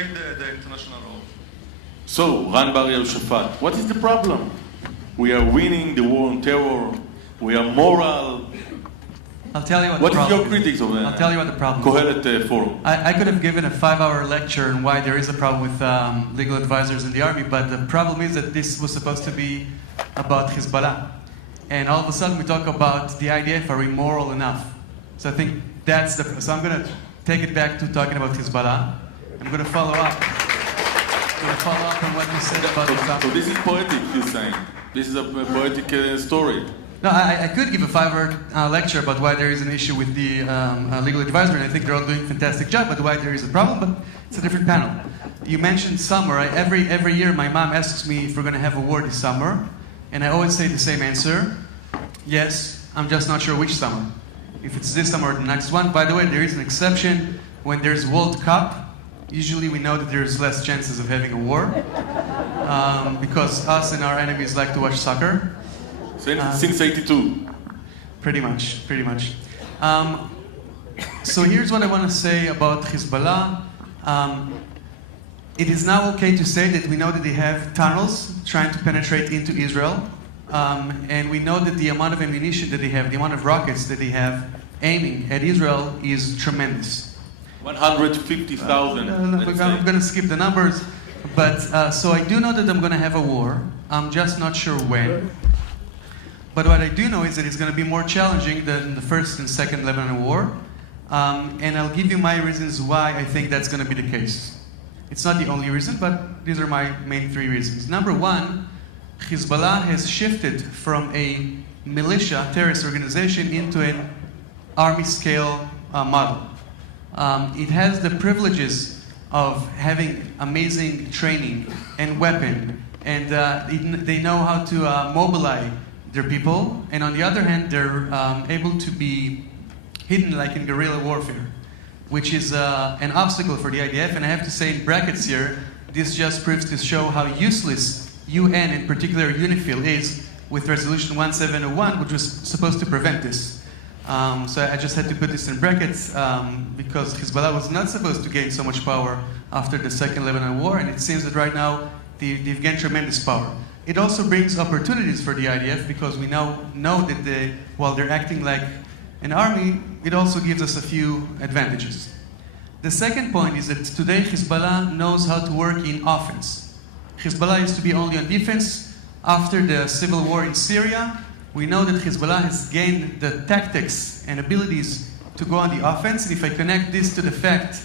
evade the international law. So, Ran Bar-Yoshafat, what is the problem? We are winning the war on terror. We are moral. I'll tell you What is your critics of I'll tell you what the problem is. Kohelet Forum? I could have given a 5-hour lecture on why there is a problem with legal advisors in the army, but the problem is that this was supposed to be about Hezbollah. And all of a sudden we talk about the IDF are immoral enough. So I think that's so I'm going to take it back to talking about Hezbollah. I'm going to follow up. I'm going to follow up on what you said about Hezbollah. So this is poetic, you're saying. This is a poetic story. No, I could give a 5-hour lecture about why there is an issue with the legal advisor, and I think they're all doing a fantastic job, but why there is a problem, but it's a different panel. You mentioned summer. Every year my mom asks me if we're going to have a war this summer, and I always say the same answer. Yes, I'm just not sure which summer. If it's this summer or the next one. By the way, there is an exception. When there's World Cup, usually we know that there's less chances of having a war, because us and our enemies like to watch soccer. Since 82. Pretty much. So here's what I want to say about Hezbollah. It is now okay to say that we know that they have tunnels trying to penetrate into Israel. And we know that the amount of ammunition that they have, the amount of rockets that they have aiming at Israel is tremendous. 150,000. I'm going to skip the numbers. But so I do know that I'm going to have a war. I'm just not sure when. But what I do know is that it's going to be more challenging than the First and Second Lebanon War. And I'll give you my reasons why I think that's going to be the case. It's not the only reason, but these are my main 3 reasons. Number 1, Hezbollah has shifted from a militia, terrorist organization, into an army-scale model. It has the privileges of having amazing training and weapon, and they know how to mobilize their people, and on the other hand, they're able to be hidden like in guerrilla warfare, which is an obstacle for the IDF. And I have to say in brackets here, this just proves to show how useless UN, in particular UNIFIL, is with Resolution 1701, which was supposed to prevent this. So I just had to put this in brackets because Hezbollah was not supposed to gain so much power after the Second Lebanon War, and it seems that right now they've gained tremendous power. It also brings opportunities for the IDF because we now know that while they're acting like an army, it also gives us a few advantages. The second point is that today Hezbollah knows how to work in offense. Hezbollah used to be only on defense. After the civil war in Syria, we know that Hezbollah has gained the tactics and abilities to go on the offense. And if I connect this to the fact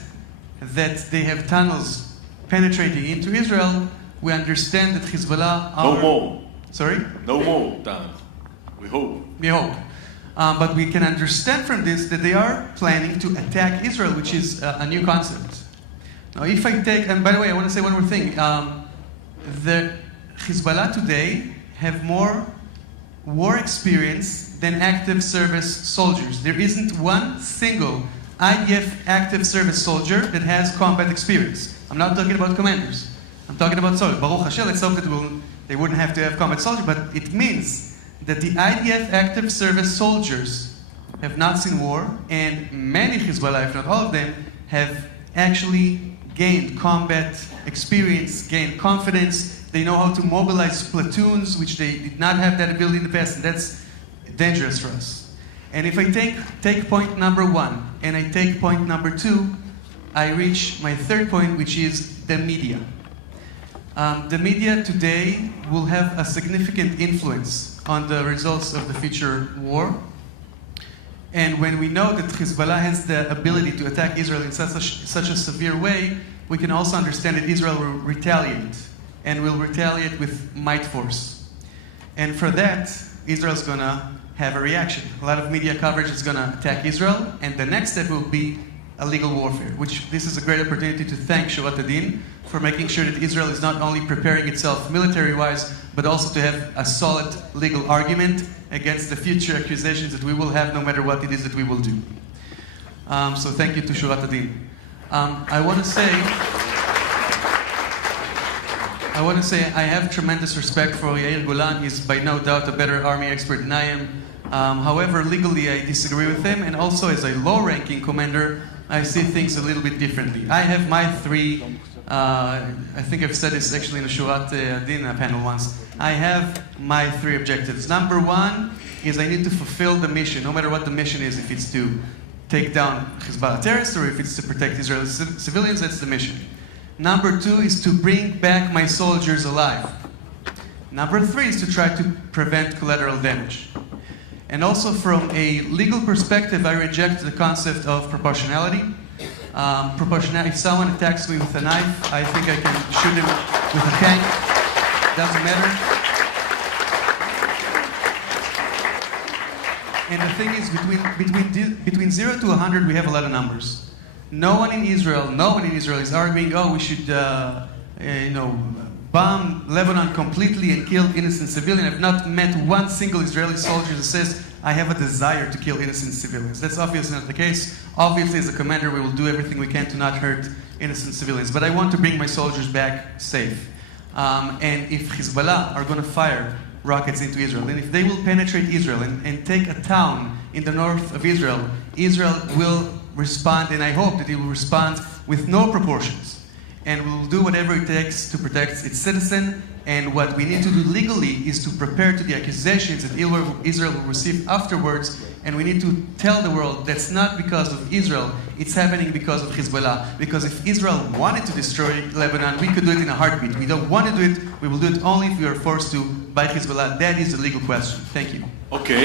that they have tunnels penetrating into Israel, we understand that Hezbollah are... No more. Sorry? No more tunnels. We hope. We hope. But we can understand from this that they are planning to attack Israel, which is a new concept. Now, if I take... And by the way, I want to say one more thing. The Hezbollah today have more war experience than active service soldiers. There isn't one single IDF active service soldier that has combat experience. I'm not talking about commanders. I'm talking about soldiers. Baruch Hashem, let's hope that they wouldn't have to have combat soldiers, but it means that the IDF active service soldiers have not seen war, and many Hezbollah, if not all of them, have actually gained combat experience, gained confidence. They know how to mobilize platoons, which they did not have that ability in the past, and that's dangerous for us. And if I take point number 1, and I take point number 2, I reach my third point, which is the media. The media today will have a significant influence on the results of the future war. And when we know that Hezbollah has the ability to attack Israel in such a severe way, we can also understand that Israel will retaliate, and will retaliate with might force. And for that, Israel's going to have a reaction. A lot of media coverage is going to attack Israel, and the next step will be a legal warfare, which this is a great opportunity to thank Shuvat Adin for making sure that Israel is not only preparing itself military-wise, but also to have a solid legal argument against the future accusations that we will have no matter what it is that we will do. So thank you to Shuvat Adin. I want to say I have tremendous respect for Yair Golan. He's by no doubt a better army expert than I am. However, legally I disagree with him, and also as a low-ranking commander, I see things a little bit differently. I have my 3 I think I've said this actually in a Shurat Adin panel once. I have my 3 objectives. Number 1 is I need to fulfill the mission, no matter what the mission is. If it's to take down Hezbollah terrorists or if it's to protect Israeli civilians, that's the mission. Number 2 is to bring back my soldiers alive. Number 3 is to try to prevent collateral damage. And also from a legal perspective, I reject the concept of proportionality. If someone attacks me with a knife, I think I can shoot him with a tank. Doesn't matter. And the thing is, between 0 to 100, we have a lot of numbers. No one in Israel is arguing, oh, we should, bomb Lebanon completely and kill innocent civilians. I've not met one single Israeli soldier that says, I have a desire to kill innocent civilians. That's obviously not the case. Obviously, as a commander, we will do everything we can to not hurt innocent civilians. But I want to bring my soldiers back safe. And if Hezbollah are going to fire rockets into Israel, and if they will penetrate Israel and take a town in the north of Israel, Israel will respond, and I hope that it will respond with no proportions. And we will do whatever it takes to protect its citizen. And what we need to do legally is to prepare to the accusations that Israel will receive afterwards. And we need to tell the world that's not because of Israel, it's happening because of Hezbollah. Because if Israel wanted to destroy Lebanon, we could do it in a heartbeat. We don't want to do it, we will do it only if we are forced to by Hezbollah. That is the legal question. Thank you. Okay.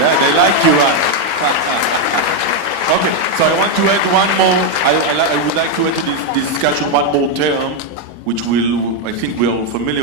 Yeah, they like you, Ran. Okay, so I want to add one more, I would like to add to this discussion one more term, which I think we are familiar